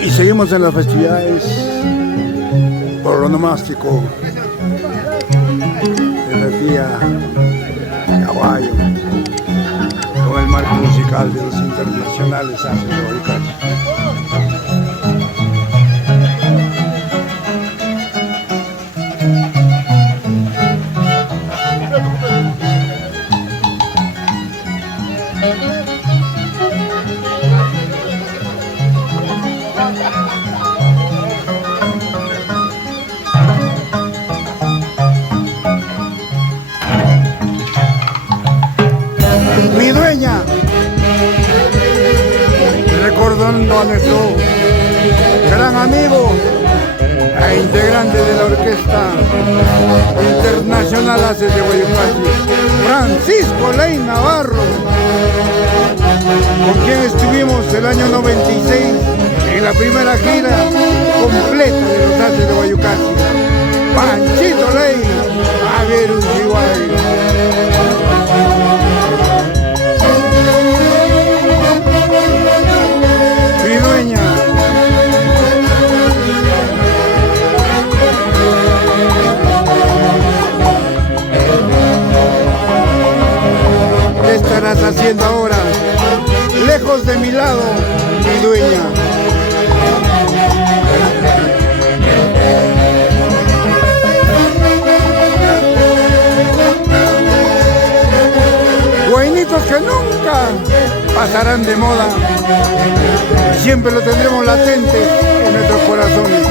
Y seguimos en las festividades por lo nomástico de la tía Caballo, con el marco musical de los internacionales Ases de Guayucachi. Mi dueña, recordando a nuestro gran amigo e integrante de la Orquesta Internacional Ases de Guayucachi, Francisco Ley Navarro, con quien estuvimos el año 96 en la primera gira completa de los Ases de Guayucachi. Panchito Ley, a ver un mi dueña. ¿Qué estarás haciendo ahora? Lejos de mi lado, mi dueña. Guainitos que nunca pasarán de moda, siempre lo tendremos latente en nuestros corazones.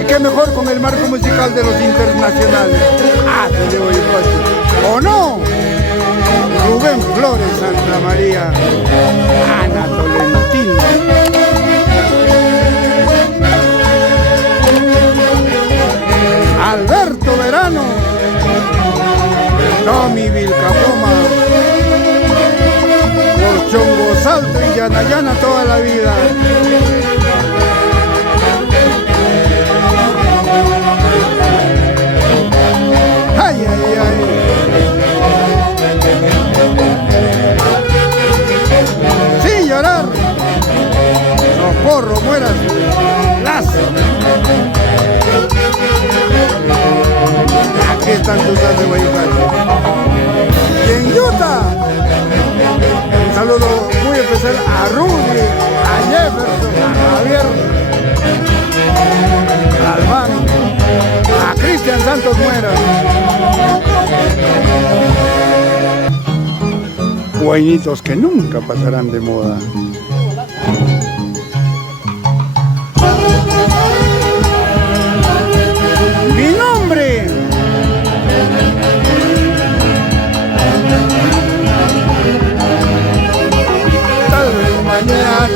Y qué mejor con el marco musical de los internacionales Ases de Guayucachi. ¿O no? Rubén Flores, Santa María, Ana Tolentino, Alberto Verano, Tommy Vilcapoma, por Chongo Salto y Yanayana toda la vida. Ay, ay, ay. Sin llorar, Socorro, mueras, Lazo. Aquí están tus Ases de Guayucachi. Y en Utah, un saludo muy especial a Rudy, a Jefferson, a Javier, a Albán, a Cristian Santos Muera. Guainitos que nunca pasarán de moda. Mi nombre. Tal vez mañana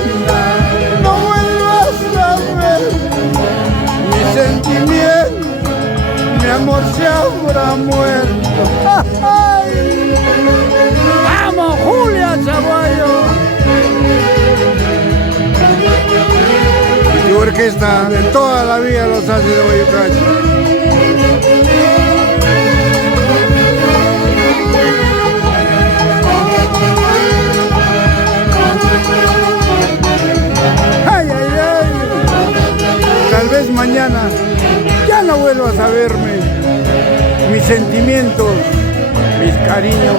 no vuelvas a ver mi sentimiento, mi amor se habrá muerto. ¡Vamos, Julia Zaguayo! Y tu orquesta de toda la vida, los Ases de Guayucachi. ¡Ay, ay, ay! Tal vez mañana ya no vuelvas a verme. Mis sentimientos, mis cariños,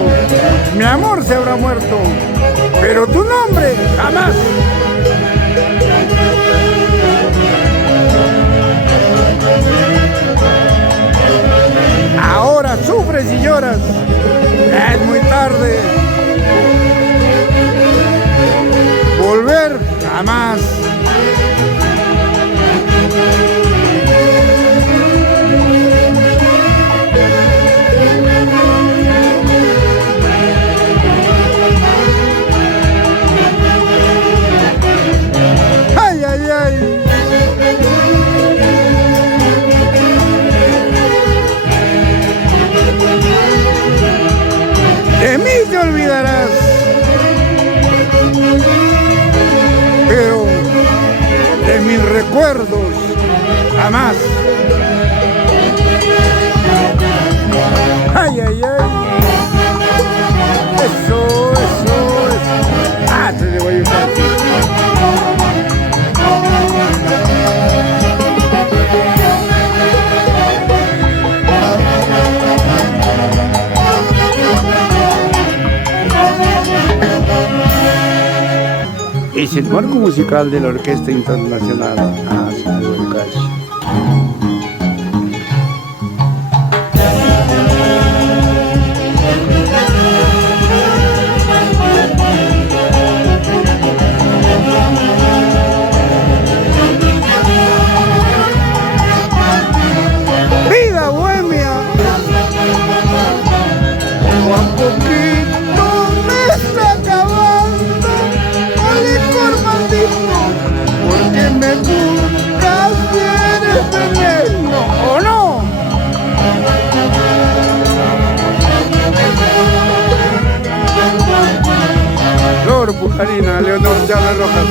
mi amor se habrá muerto, pero tu nombre jamás. Ahora sufres y lloras, es muy tarde. Volver jamás. De mí te olvidarás, pero de mis recuerdos jamás. Ay, ay, ay. Eso, eso, eso. Ases de Guayucachi. Es el marco musical de la Orquesta Internacional Asis de Guayucachi. ¡Vida bohemia! Poco a poquito me está acabando el licor maldito, porque me buscas y eres veneno, ¿o no? Flor Pujarina, Leonor Chávez Rojas.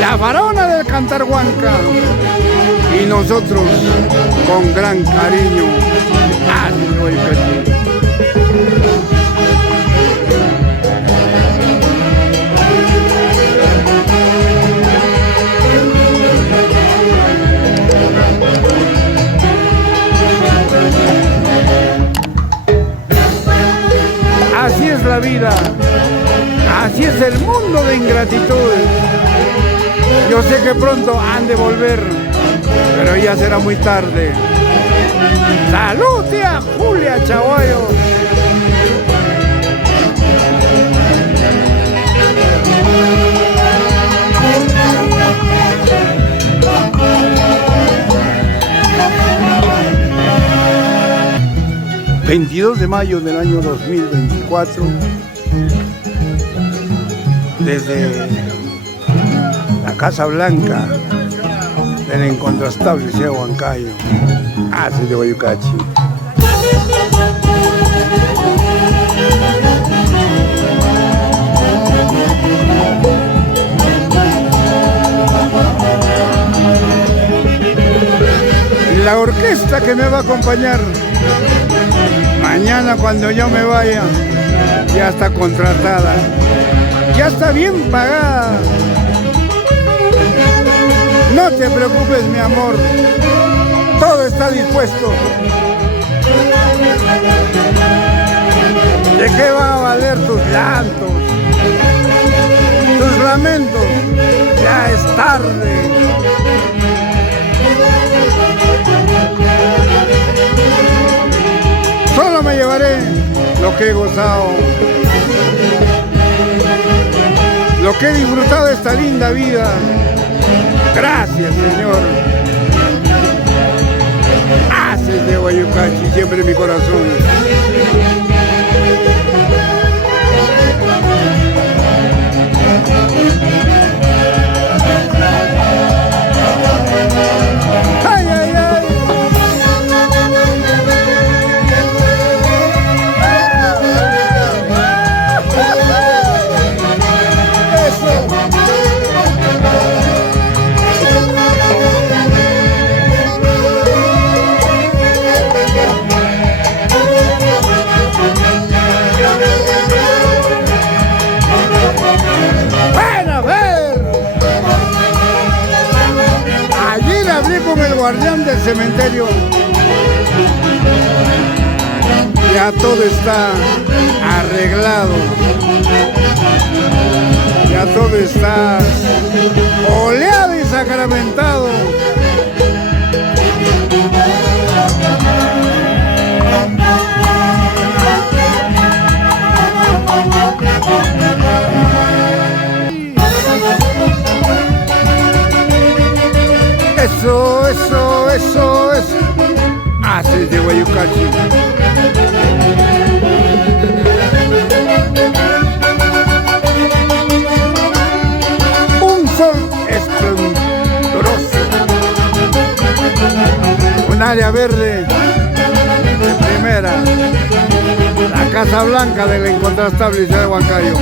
La varona del cantar huanca, y nosotros con gran cariño Asis de Guayucachi. Así es la vida, así es el mundo de ingratitud. Yo sé que pronto han de volver, pero ya será muy tarde. ¡Salud, tía Julia Chaguayo! ...22 de mayo del año 2024... desde la Casa Blanca del incontrastable Ciudad de Huancayo, Asis de Guayucachi. La orquesta que me va a acompañar mañana cuando yo me vaya ya está contratada, ya está bien pagada. No te preocupes, mi amor, todo está dispuesto. ¿De qué van a valer tus llantos, tus lamentos? Ya es tarde. Solo me llevaré lo que he gozado, lo que he disfrutado de esta linda vida. Gracias, Señor. Asis de Guayucachi, siempre en mi corazón. ¡Ay, ay, ay! El guardián del cementerio, ya todo está arreglado, ya todo está oleado y sacramentado. Eso, eso, eso, eso. Asis de Guayucachi. Un sol esplendoroso, un área verde de primera, la Casa Blanca de la incontrastable Ciudad de Huancayo.